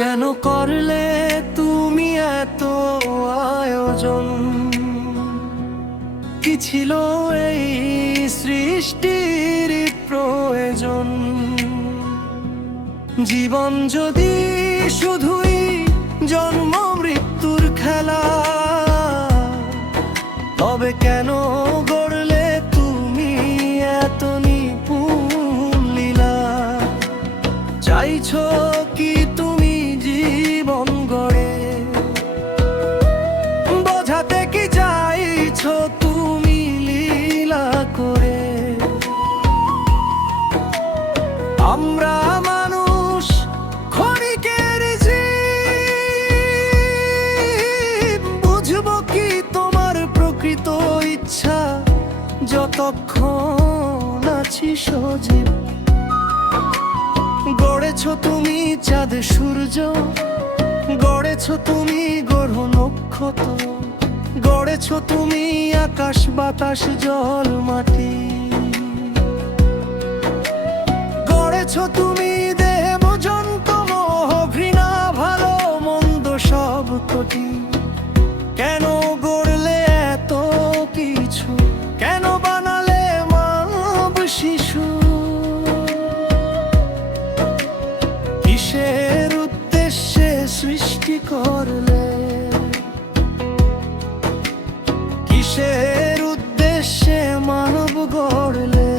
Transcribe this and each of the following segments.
কেন করলে তুমি এত আয়োজন? কি ছিল এই সৃষ্টির প্রয়োজন? জীবন যদি শুধুই জন্ম মৃত্যুর খেলা, তবে কেন গড়লে তুমি এত নিপুণ লীলা? চাইছো কি তুমি জীবন গড়ে, বোঝাতে কি চাইছো তুমি লীলা করে? আমরা মানুষ ক্ষণিকের জীব, বুঝবো কি তোমার প্রকৃত ইচ্ছা যতক্ষণ আছি সজীব? গড়েছো তুমি চাঁদ সূর্য, গড়েছো তুমি গ্রহ নক্ষত্র, গড়েছো তুমি আকাশ বাতাস জল মাটি, গড়েছো তুমি দেহ জন্তু মোহ ঘৃণা ভালো মন্দ সব কোটি। কেন গড়লে এত কিছু? কেন বানালে মানব শিশু? কিসের উদ্দেশ্যে সৃষ্টি করলে? কিসের উদ্দেশ্যে মানব গড়লে?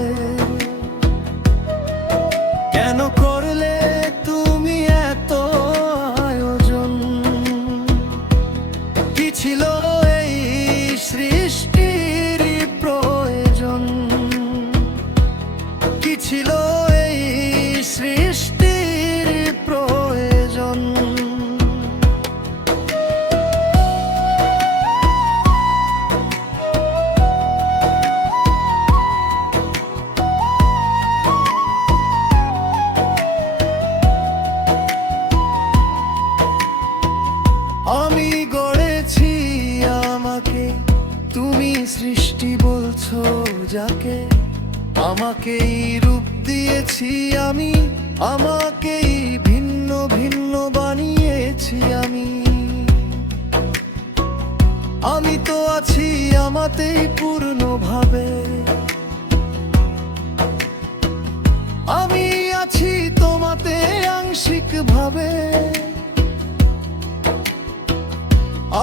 কেন করলে তুমি এত আয়োজন? কি ছিল এই সৃষ্টির প্রয়োজন? কি ছিল এই সৃষ্টির প্রয়োজন? আমি গড়েছি আমাকে, তুমি সৃষ্টি বলছো যাকে। আমাকেই রূপ দিয়েছি আমি, আমাকেই ভিন্ন ভিন্ন বানিয়েছি আমি। আমি তো আছি আমাতেই পূর্ণভাবে, আমি আছি তোমাতে আংশিক ভাবে।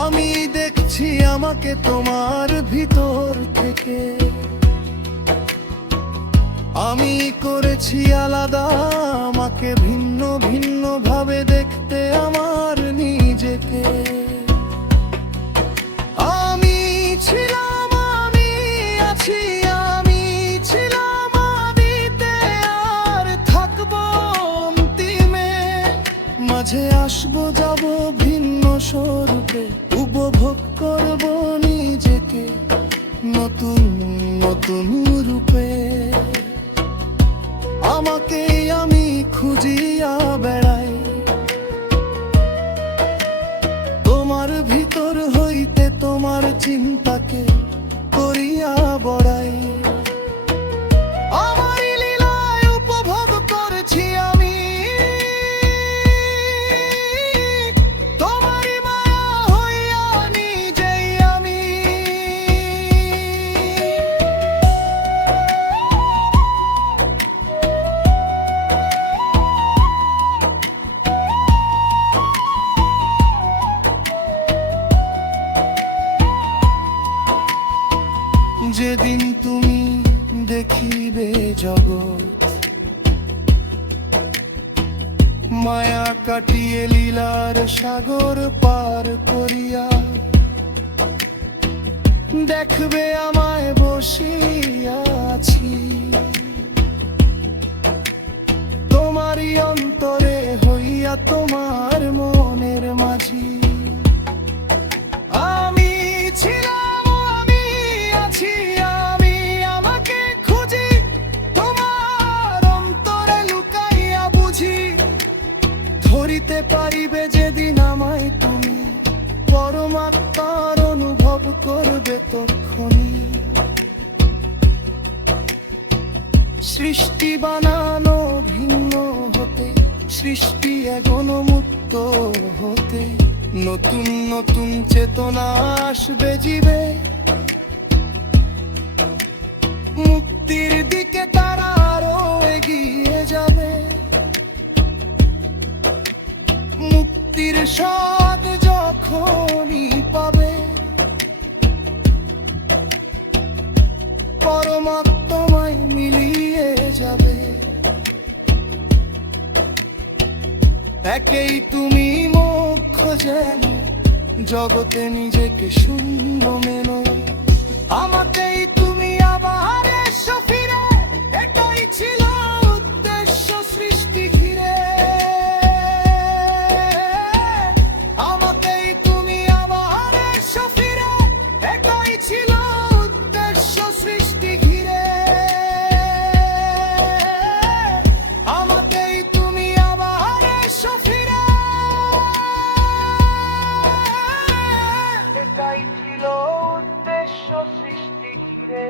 আমি দেখছি আমাকে তোমার ভিতর থেকে, আমি করেছি আলাদা আমাকে ভিন্ন ভিন্ন ভাবে দেখতে আমার নিজেকে। আমি ছিলাম, আমি আছি, আমি ছিলাম আদিতে আর থাকবো অন্তিমে। মাঝে আসবো যাব ভিন্ন স্বরূপে, উপভোগ করব নিজেকে নতুন নতুন রূপে। আমাকে আমি খুঁজিয়া বেড়াই, তোমার ভিতর হইতে তোমার চিন্তাকে করিয়া বড়াই। আমার লীলায় উপভোগ করেছি আমি, তোমারই মায়া হইয়া নিজেই আমি। যেদিন তুমি দেখিবে জগৎ, মায়া কাটিয়ে লীলার সাগর পার করিয়া, দেখবে আমায় বসিয়া আছি তোমারই অন্তরে হইয়া, তোমার মনের মাঝি। আমি ছিলাম, আমি আছি, আমি আমাকে খুঁজি তোমার অন্তরে লুকাইয়া বুঝি। ধরিতে পারিবে যেদিন আমায় তুমি, পরমাত্মার অনুভব করবে তক্ষণি। সৃষ্টি বানানো ভিন্ন হতে, সৃষ্টি এগোনো মুক্ত মুক্ত হতে, নতুন নতুন চেতনা আসবে জীবে, মুক্তির দিকে তারা আরো এগিয়ে যাবে। মুক্তির স্বাদ যখনই পাবে, পরমাত্মায় মিলিয়ে যাবে। একেই তুমি মোক্ষ যেন, জগতে নিজেকে শূন্য মেনো। আমাকেই তুমি আবার এসো ফিরে, এটাই ছিল উদ্দেশ্য সৃষ্টি ঘিরে। আমাকেই তুমি আবার এসো ফিরে, এটাই ছিল উদ্দেশ্য সৃষ্টি ঘিরে। আমাকেই তুমি আবার এসো ফিরে, এটাই ছিল উদ্দেশ্য সৃষ্টি ঘিরে।